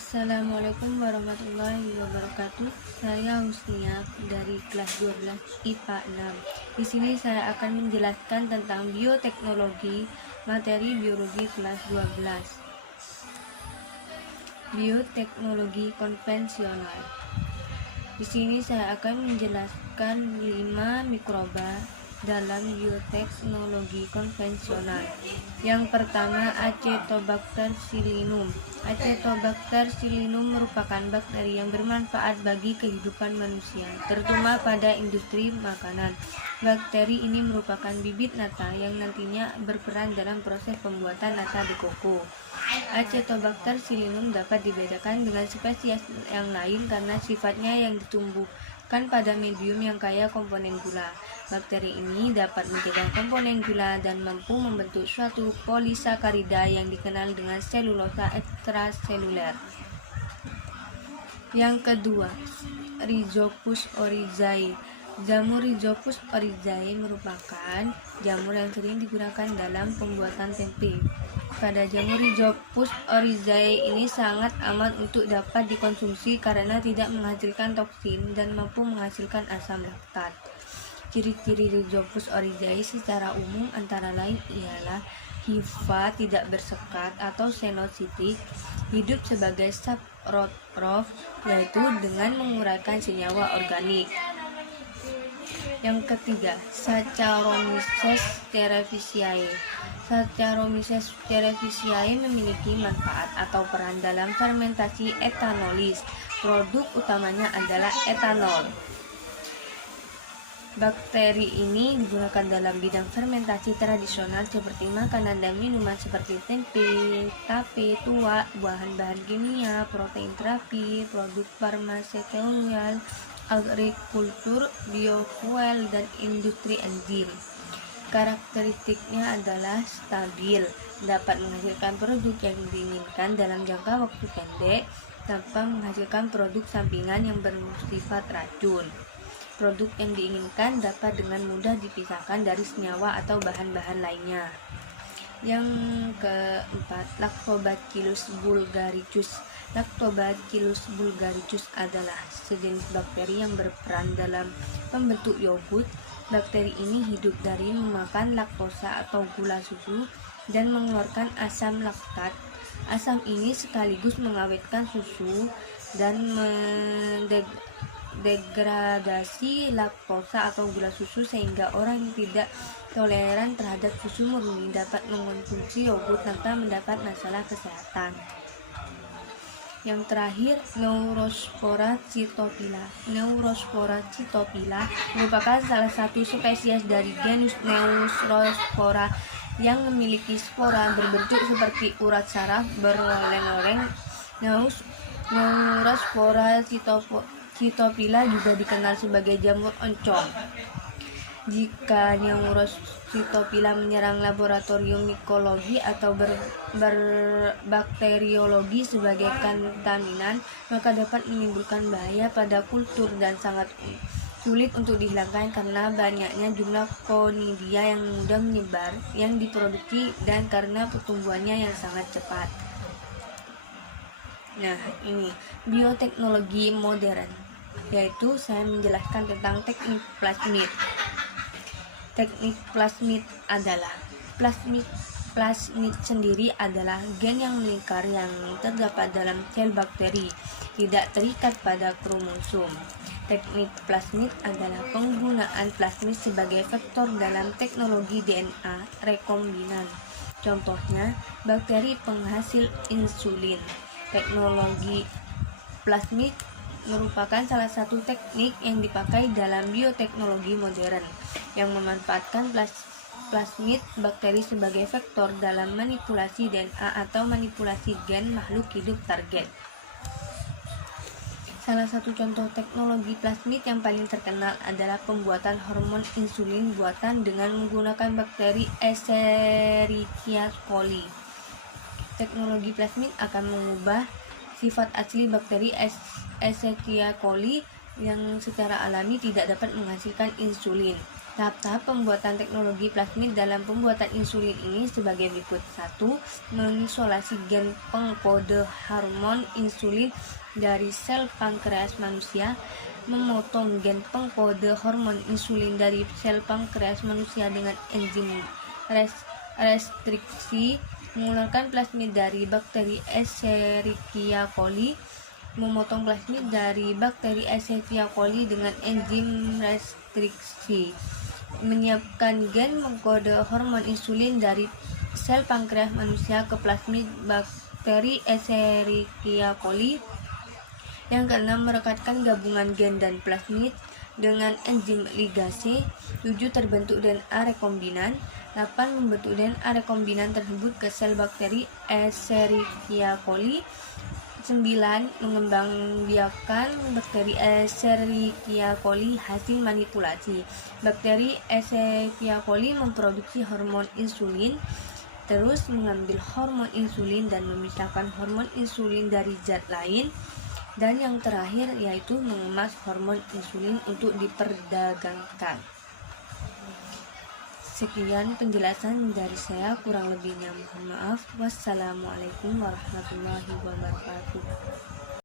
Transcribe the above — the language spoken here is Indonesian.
Assalamualaikum warahmatullahi wabarakatuh. Saya Husnia dari kelas 12 IPA 6. Di sini saya akan menjelaskan tentang bioteknologi, materi biologi kelas 12. Bioteknologi konvensional. Di sini saya akan menjelaskan 5 mikroba dalam bioteknologi konvensional. Yang pertama, Acetobacter psillinum. Acetobacter psillinum merupakan bakteri yang bermanfaat bagi kehidupan manusia, terutama pada industri makanan. Bakteri ini merupakan bibit nata yang nantinya berperan dalam proses pembuatan nata de coco. Acetobacter psillinum dapat dibedakan dengan spesies yang lain karena sifatnya yang ditumbuhkan pada medium yang kaya komponen gula. Bakteri ini dapat mencegah komponen gula dan mampu membentuk suatu polisakarida yang dikenal dengan selulosa ekstraseluler. Yang kedua, Rhizopus oryzae. Jamur Rhizopus oryzae merupakan jamur yang sering digunakan dalam pembuatan tempe. Pada jamur Rhizopus oryzae ini sangat aman untuk dapat dikonsumsi karena tidak menghasilkan toksin dan mampu menghasilkan asam laktat. Ciri-ciri Rhizopus oryzae secara umum antara lain ialah hifa tidak bersekat atau senositik, hidup sebagai saprotroph, yaitu dengan menguraikan senyawa organik. Yang ketiga, Saccharomyces cerevisiae. Saccharomyces cerevisiae memiliki manfaat atau peran dalam fermentasi etanolis. Produk utamanya adalah etanol. Bakteri ini digunakan dalam bidang fermentasi tradisional seperti makanan dan minuman seperti tempe, tape, tua, bahan-bahan kimia, protein terapi, produk farmaseutical, agrikultur, biofuel, dan industri enzim. Karakteristiknya adalah stabil, dapat menghasilkan produk yang diinginkan dalam jangka waktu pendek tanpa menghasilkan produk sampingan yang bersifat racun. Produk yang diinginkan dapat dengan mudah dipisahkan dari senyawa atau bahan-bahan lainnya. Yang keempat, Lactobacillus bulgaricus. Lactobacillus bulgaricus adalah sejenis bakteri yang berperan dalam pembentuk yogurt. Bakteri ini hidup dari memakan laktosa atau gula susu dan mengeluarkan asam laktat. Asam ini sekaligus mengawetkan susu dan degradasi laktosa atau gula susu sehingga orang yang tidak toleran terhadap susu murni dapat mengonsumsi yogurt tanpa mendapat masalah kesehatan. Yang terakhir, Neurospora cytopila. Neurospora cytopila merupakan salah satu spesies dari genus Neurospora yang memiliki spora berbentuk seperti urat saraf berloreng-loreng. Neurospora cytopila juga dikenal sebagai jamur oncom. Jika Neurocytopila menyerang laboratorium mikologi atau bakteriologi sebagai kontaminan, maka dapat menimbulkan bahaya pada kultur dan sangat sulit untuk dihilangkan karena banyaknya jumlah Conidia yang mudah menyebar yang diproduksi dan karena pertumbuhannya yang sangat cepat. Nah, ini bioteknologi modern, yaitu saya menjelaskan tentang teknik plasmid. Teknik plasmid adalah plasmid sendiri adalah gen yang melingkar yang terdapat dalam sel bakteri, tidak terikat pada kromosom. Teknik plasmid adalah penggunaan plasmid sebagai vektor dalam teknologi DNA rekombinan. Contohnya, bakteri penghasil insulin. Teknologi plasmid merupakan salah satu teknik yang dipakai dalam bioteknologi modern yang memanfaatkan plasmid bakteri sebagai vektor dalam manipulasi DNA atau manipulasi gen makhluk hidup target. Salah satu contoh teknologi plasmid yang paling terkenal adalah pembuatan hormon insulin buatan dengan menggunakan bakteri Escherichia coli. Teknologi plasmid akan mengubah sifat asli bakteri Escherichia coli yang secara alami tidak dapat menghasilkan insulin. Tahap-tahap pembuatan teknologi plasmid dalam pembuatan insulin ini sebagai berikut. 1. Mengisolasi gen pengkode hormon insulin dari sel pankreas manusia. Memotong gen pengkode hormon insulin dari sel pankreas manusia dengan enzim restriksi. Mengeluarkan plasmid dari bakteri Escherichia coli. Memotong plasmid dari bakteri Escherichia coli dengan enzim restriksi. Menyiapkan gen mengkode hormon insulin dari sel pankreas manusia ke plasmid bakteri Escherichia coli. Yang keenam, merekatkan gabungan gen dan plasmid dengan enzim ligase. 7. Terbentuk DNA rekombinan. 8. Membentuk DNA rekombinan tersebut ke sel bakteri Escherichia coli. 9. Mengembangbiakan bakteri Escherichia coli hasil manipulasi. Bakteri Escherichia coli memproduksi hormon insulin, terus mengambil hormon insulin dan memisahkan hormon insulin dari zat lain. Dan yang terakhir yaitu mengemas hormon insulin untuk diperdagangkan. Sekian penjelasan dari saya, kurang lebihnya mohon maaf. Wassalamualaikum warahmatullahi wabarakatuh.